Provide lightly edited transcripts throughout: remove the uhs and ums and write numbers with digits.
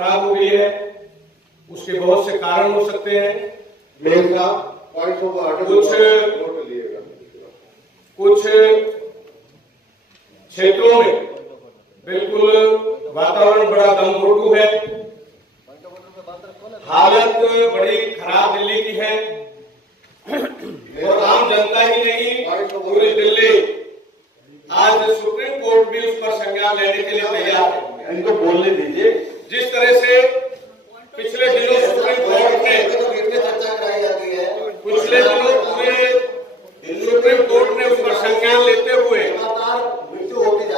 खराब हो गई है। उसके बहुत से कारण हो सकते हैं। कुछ क्षेत्रों में बिल्कुल वातावरण बड़ा दमघोटू है। हालत बड़ी खराब दिल्ली की है और आम जनता ही नहीं पूरी दिल्ली आज सुप्रीम कोर्ट भी उस पर संज्ञान लेने के लिए तैयार है। इनको बोलने दीजिए। जिस तरह से पिछले दिनों सुप्रीम कोर्ट ने चर्चा कराई जाती है, पिछले दिनों पूरे सुप्रीम कोर्ट ने उस पर संज्ञान लेते हुए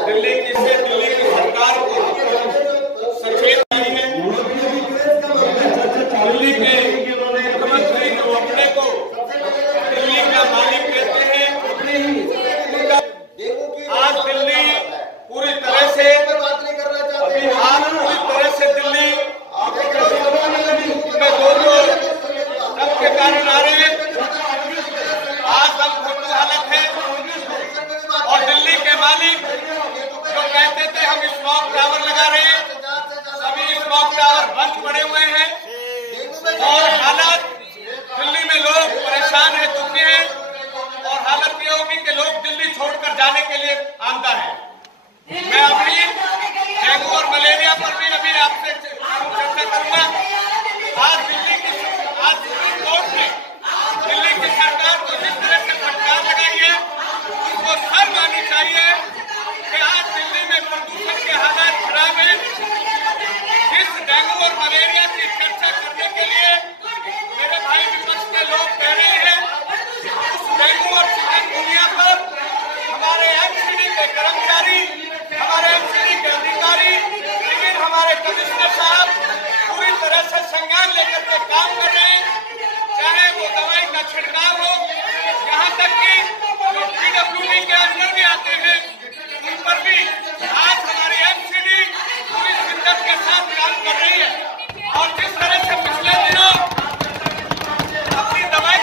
दिल्ली की सरकार को सचेत की है। दिल्ली के मुख्यमंत्री जो अपने को दिल्ली का मालिक कहते हैं, आज दिल्ली पूरी तरह से दिल्ली में जो दम के कारण आ रहे हैं, आज दम घोटू हालत है। और दिल्ली के मालिक जो कहते थे हम स्मॉग टावर लगा रहे हैं, सभी स्मॉग टावर बंद पड़े हुए हैं और हालत दिल्ली में लोग परेशान है, दुखी है और हालत ये होगी कि लोग दिल्ली छोड़कर जाने के लिए आमदा है। मैं अभी डेंगू और मलेरिया पर भी अभी आपसे चर्चा करूंगा। आज सुप्रीम कोर्ट ने दिल्ली की सरकार को जिस तरह से फटकार लगाई है, उसको शर्म आनी चाहिए कि आज दिल्ली में प्रदूषण के हालात खराब है। इस डेंगू और मलेरिया की चर्चा करने के लिए मेरे भाई विपक्ष के लोग कह रहे हैं उस डेंगू और चिकनगुनिया पर हमारे एमसीडी के कर्मचारी, हमारे एमसीडी के अधिकारी, लेकिन हमारे कमिश्नर साहब पूरी तरह से संज्ञान लेकर के काम कर रहे हैं। चाहे वो दवाई का छिड़काव हो, यहाँ तक कि जो पीडब्ल्यूडी के अंदर भी आते हैं उन पर भी आज हमारी एमसीडी पूरी शिद्दत के साथ काम कर रही है। और जिस तरह से पिछले दिनों अपनी दवाई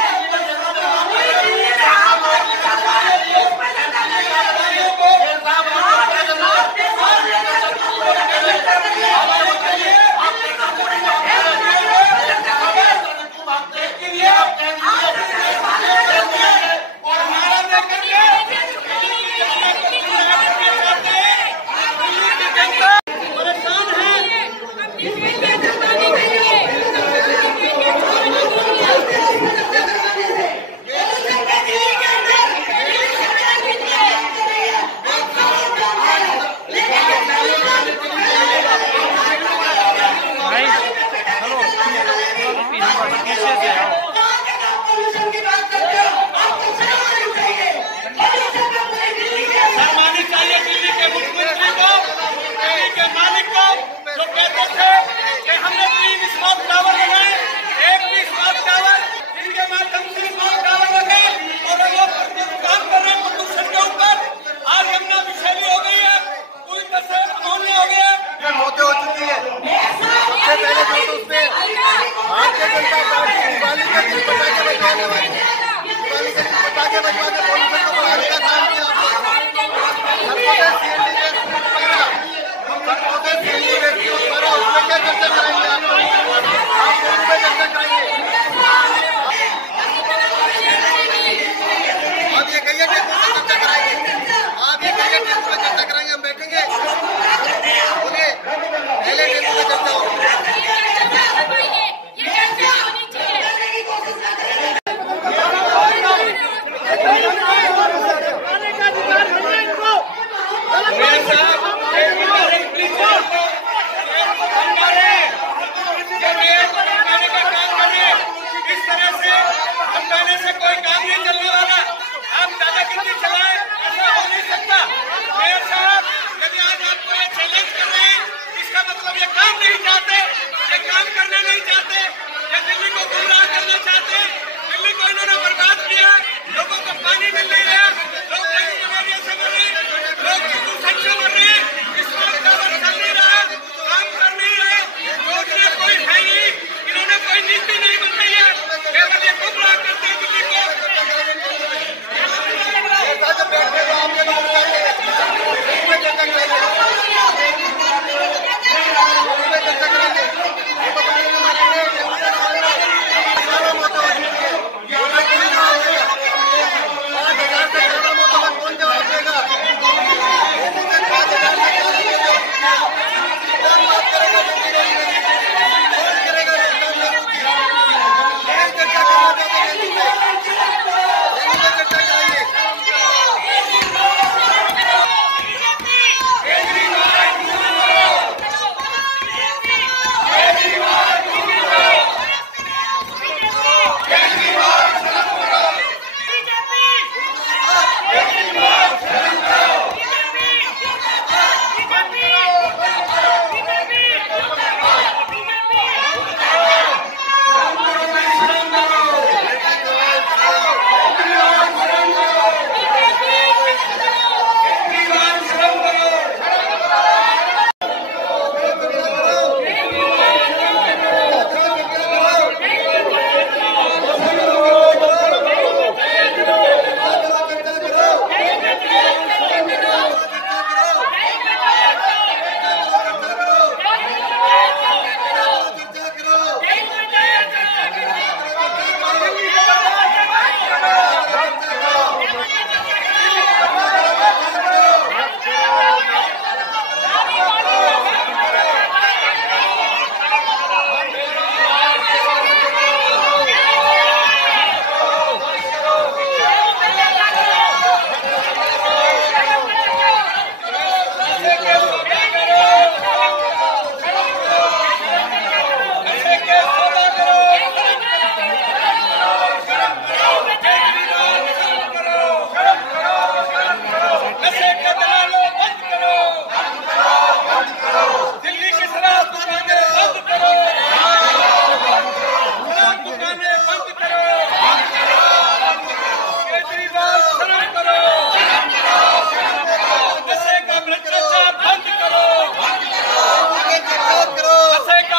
चर्चा करेंगे।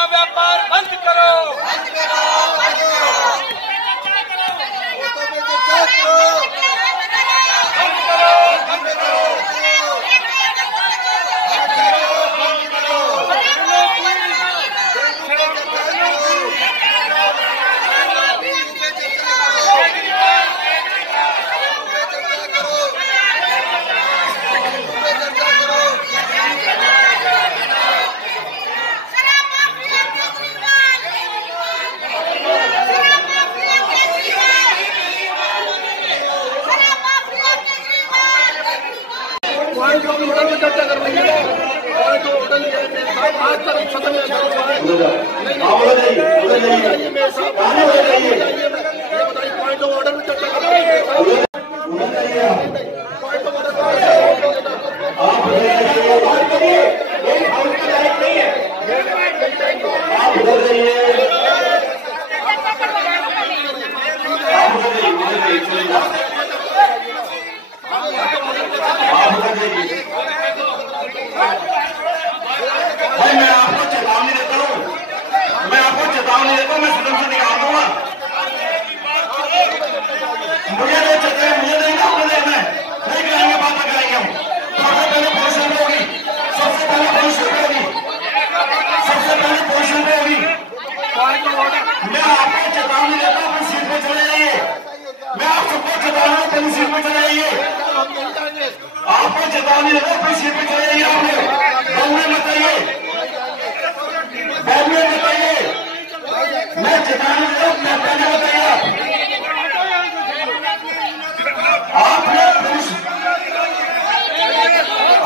का व्यापार बंद करो। आपको चेतावनी देता हूं, सीट पे चले जाइए। आपने बोलने मत आइए, बोलने मत आइए। मैं चेतावनी दे रहा हूं, मैं पहले बताइए। आपने पुरुष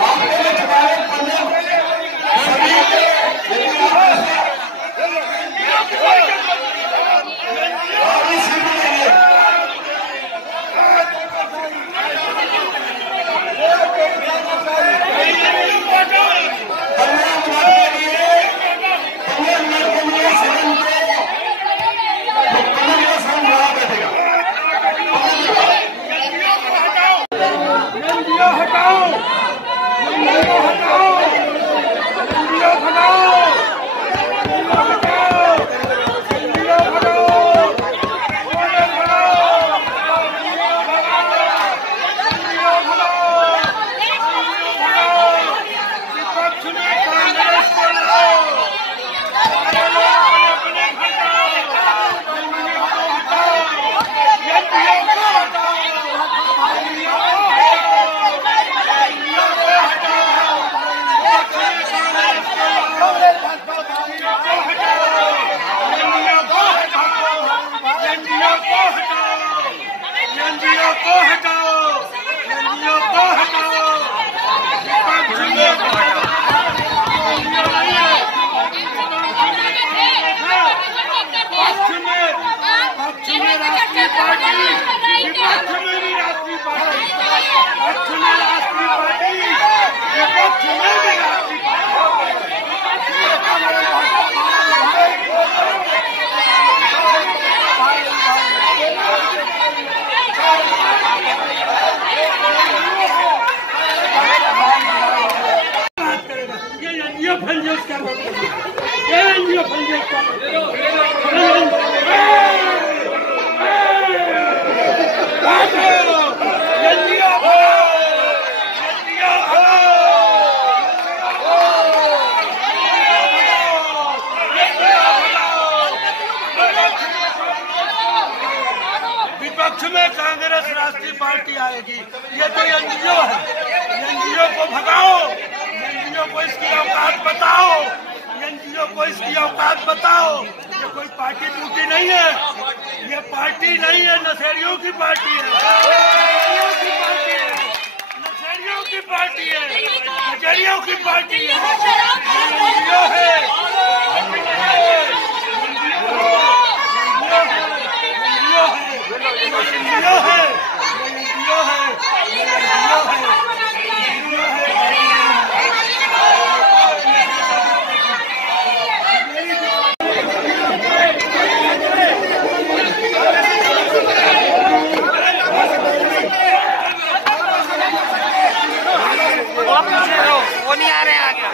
आपको मैं चेतावनी सभी आपकी सीट पे जाइए। विपक्ष में कांग्रेस राष्ट्रीय पार्टी आएगी। ये तो एनजीओ है, एनजीओ को भगाओ, एनजीओ को इसकी औकात बताओ, एनजीओ को इसकी औकात बताओ। ये कोई पार्टी टूटी नहीं है, ये पार्टी नहीं है, नशेड़ियों की पार्टी है, नशेड़ियों की पार्टी है, नशेड़ियों की पार्टी है, एनजीओ है, वो नहीं आ रहे आगे।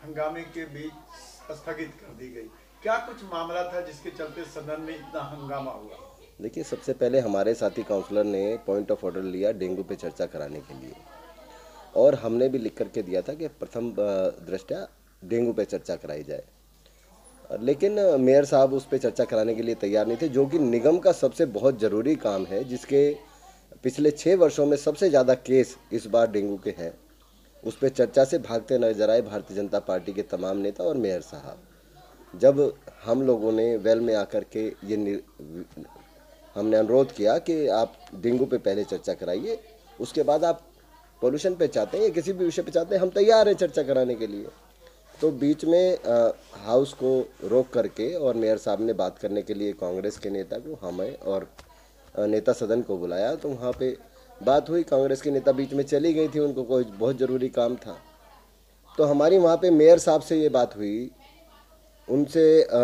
हंगामे के बीच स्थगित कर दी गई। क्या कुछ मामला था जिसके चलते सदन में इतना हंगामा हुआ? देखिए, सबसे पहले हमारे साथी काउंसलर ने पॉइंट ऑफ ऑर्डर लिया डेंगू पे चर्चा कराने के लिए, और हमने भी लिख करके दिया था कि प्रथम दृष्टया डेंगू पे चर्चा कराई जाए, लेकिन मेयर साहब उस पर चर्चा कराने के लिए तैयार नहीं थे, जो कि निगम का सबसे बहुत ज़रूरी काम है, जिसके पिछले 6 वर्षों में सबसे ज़्यादा केस इस बार डेंगू के हैं। उस पर चर्चा से भागते नजर आए भारतीय जनता पार्टी के तमाम नेता और मेयर साहब। जब हम लोगों ने वेल में आकर के हमने अनुरोध किया कि आप डेंगू पे पहले चर्चा कराइए, उसके बाद आप पोल्यूशन पे चाहते हैं या किसी भी विषय पे चाहते हैं, हम तैयार हैं चर्चा कराने के लिए। तो बीच में हाउस को रोक करके और मेयर साहब ने बात करने के लिए कांग्रेस के नेता को, हमें और नेता सदन को बुलाया। तो वहाँ पे बात हुई, कांग्रेस के नेता बीच में चली गई थी, उनको कोई बहुत ज़रूरी काम था। तो हमारी वहाँ पे मेयर साहब से ये बात हुई, उनसे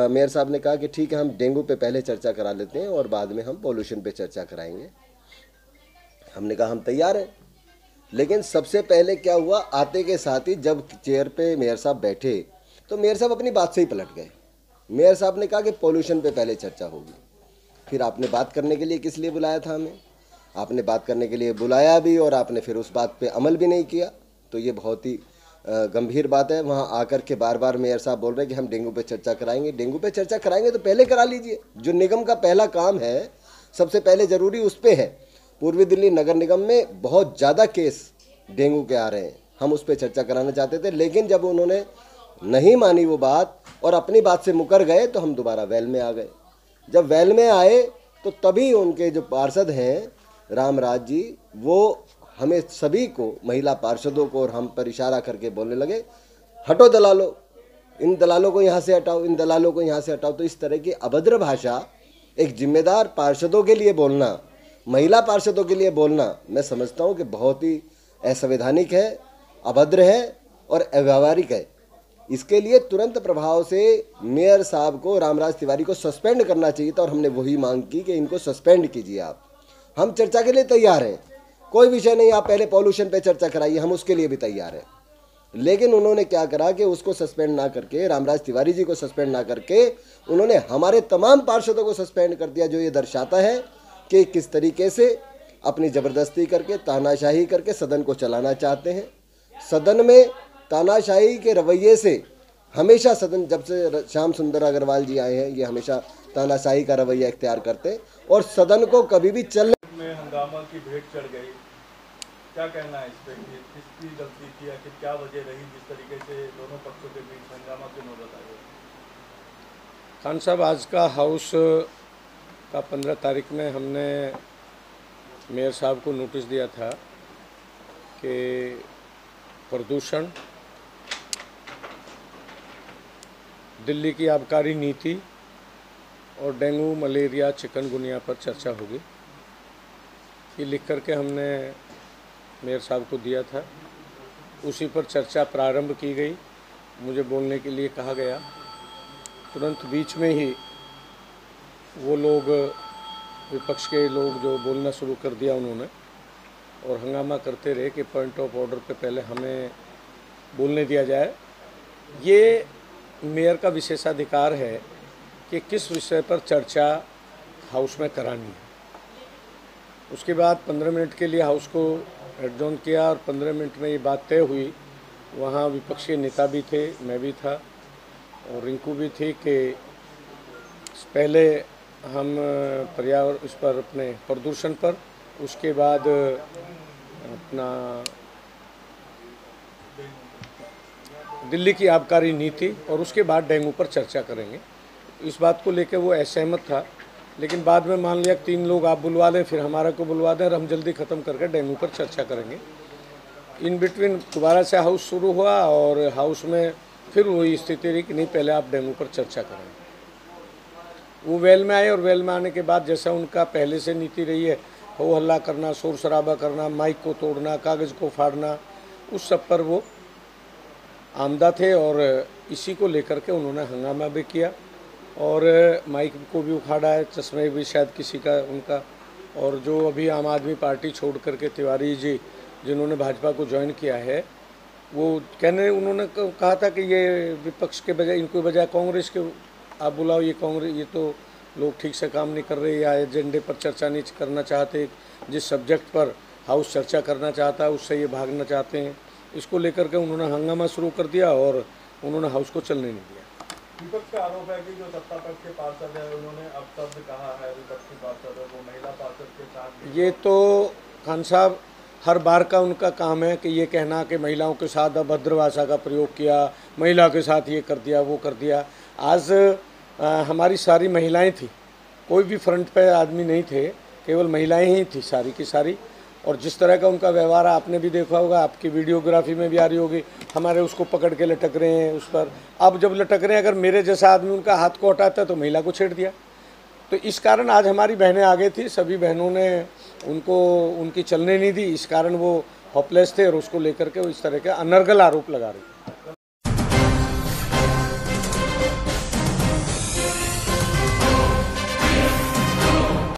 मेयर साहब ने कहा कि ठीक है, हम डेंगू पे पहले चर्चा करा लेते हैं और बाद में हम पोल्यूशन पे चर्चा कराएंगे। हमने कहा हम तैयार हैं। लेकिन सबसे पहले क्या हुआ, आते के साथ ही जब चेयर पे मेयर साहब बैठे तो मेयर साहब अपनी बात से ही पलट गए। मेयर साहब ने कहा कि पोल्यूशन पे पहले चर्चा होगी। फिर आपने बात करने के लिए किस लिए बुलाया था हमें? आपने बात करने के लिए बुलाया भी और आपने फिर उस बात पे अमल भी नहीं किया, तो ये बहुत ही गंभीर बात है। वहाँ आकर के बार बार मेयर साहब बोल रहे हैं कि हम डेंगू पे चर्चा कराएंगे। डेंगू पे चर्चा कराएंगे तो पहले करा लीजिए, जो निगम का पहला काम है, सबसे पहले ज़रूरी उस पर है। पूर्वी दिल्ली नगर निगम में बहुत ज़्यादा केस डेंगू के आ रहे हैं। हम उस पर चर्चा कराना चाहते थे, लेकिन जब उन्होंने नहीं मानी वो बात और अपनी बात से मुकर गए तो हम दोबारा वेल में आ गए। जब वेल में आए तो तभी उनके जो पार्षद हैं रामराज जी, वो हमें सभी को, महिला पार्षदों को और हम पर इशारा करके बोलने लगे, हटो दलालों, इन दलालों को यहाँ से हटाओ, इन दलालों को यहाँ से हटाओ। तो इस तरह की अभद्र भाषा एक जिम्मेदार पार्षदों के लिए बोलना, महिला पार्षदों के लिए बोलना, मैं समझता हूँ कि बहुत ही असंवैधानिक है, अभद्र है और अव्यावहारिक है। इसके लिए तुरंत प्रभाव से मेयर साहब को, रामराज तिवारी को सस्पेंड करना चाहिए था और हमने वही मांग की कि इनको सस्पेंड कीजिए आप। हम चर्चा के लिए तैयार हैं, कोई विषय नहीं, आप पहले पॉल्यूशन पे चर्चा कराइए, हम उसके लिए भी तैयार हैं। लेकिन उन्होंने क्या करा कि उसको सस्पेंड ना करके, रामराज तिवारी जी को सस्पेंड ना करके, उन्होंने हमारे तमाम पार्षदों को सस्पेंड कर दिया, जो ये दर्शाता है कि किस तरीके से अपनी ज़बरदस्ती करके, तानाशाही करके सदन को चलाना चाहते हैं। सदन में तानाशाही के रवैये से हमेशा सदन, जब से श्याम सुंदर अग्रवाल जी आए हैं, ये हमेशा तानाशाही का रवैया इख्तियार करते हैं और सदन को कभी भी चलने में हंगामा की भेंट चढ़ गई। क्या कहना है इस पे, किसकी गलती थी या क्या वजह रही जिस तरीके से दोनों पक्षों के बीच हंगामा की नौबत आई? खान साहब, आज का हाउस का 15 तारीख में हमने मेयर साहब को नोटिस दिया था कि प्रदूषण, दिल्ली की आबकारी नीति और डेंगू, मलेरिया, चिकनगुनिया पर चर्चा होगी। ये लिख करके हमने मेयर साहब को दिया था। उसी पर चर्चा प्रारंभ की गई, मुझे बोलने के लिए कहा गया। तुरंत बीच में ही वो लोग, विपक्ष के लोग जो बोलना शुरू कर दिया उन्होंने, और हंगामा करते रहे कि पॉइंट ऑफ ऑर्डर पे पहले हमें बोलने दिया जाए। ये मेयर का विशेषाधिकार है कि किस विषय पर चर्चा हाउस में करानी है। उसके बाद 15 मिनट के लिए हाउस को एडजॉर्न किया और 15 मिनट में ये बात तय हुई। वहाँ विपक्ष के नेता भी थे, मैं भी था और रिंकू भी थी, कि पहले हम पर्यावरण, इस पर, अपने प्रदूषण पर, उसके बाद अपना दिल्ली की आबकारी नीति और उसके बाद डेंगू पर चर्चा करेंगे। इस बात को लेकर वो असहमत था, लेकिन बाद में मान लिया 3 लोग आप बुलवा लें, फिर हमारा को बुलवा दें और हम जल्दी ख़त्म करके डेंगू पर चर्चा करेंगे। इन बिटवीन दोबारा से हाउस शुरू हुआ और हाउस में फिर वही स्थिति रही कि नहीं, पहले आप डेंगू पर चर्चा करें। वो वेल में आए और वेल में आने के बाद जैसा उनका पहले से नीति रही है, हो हल्ला करना, शोर शराबा करना, माइक को तोड़ना, कागज़ को फाड़ना, उस सब पर वो आमदा थे और इसी को लेकर के उन्होंने हंगामा भी किया और माइक को भी उखाड़ा है, चश्मे भी शायद किसी का उनका। और जो अभी आम आदमी पार्टी छोड़ करके तिवारी जी जिन्होंने भाजपा को ज्वाइन किया है, वो उन्होंने कहा था कि ये विपक्ष के बजाय, इनको बजाय कांग्रेस के आप बुलाओ, ये कांग्रेस, ये तो लोग ठीक से काम नहीं कर रहे या एजेंडे पर चर्चा नहीं करना चाहते, जिस सब्जेक्ट पर हाउस चर्चा करना चाहता है उससे ये भागना चाहते हैं। इसको लेकर के उन्होंने हंगामा शुरू कर दिया और उन्होंने हाउस को चलने नहीं दिया। विपक्ष का आरोप है कि जो सत्ता पक्ष के पार्षद है उन्होंने अब तब कहा है विपक्षी पार्षदों को महिला पार्षद के साथ। ये तो खान साहब हर बार का उनका काम है कि ये कहना कि महिलाओं के साथ अभद्र भाषा का प्रयोग किया, महिला के साथ ये कर दिया, वो कर दिया। आज हमारी सारी महिलाएं थी, कोई भी फ्रंट पे आदमी नहीं थे, केवल महिलाएं ही थी सारी की सारी। और जिस तरह का उनका व्यवहार आपने भी देखा होगा, आपकी वीडियोग्राफी में भी आ रही होगी, हमारे उसको पकड़ के लटक रहे हैं उस पर। अब जब लटक रहे हैं, अगर मेरे जैसा आदमी उनका हाथ को हटाता तो महिला को छेड़ दिया। तो इस कारण आज हमारी बहनें आगे थी, सभी बहनों ने उनको उनकी चलने नहीं दी। इस कारण वो होपलेस थे और उसको लेकर के वो इस तरह के अनर्गल आरोप लगा रहे।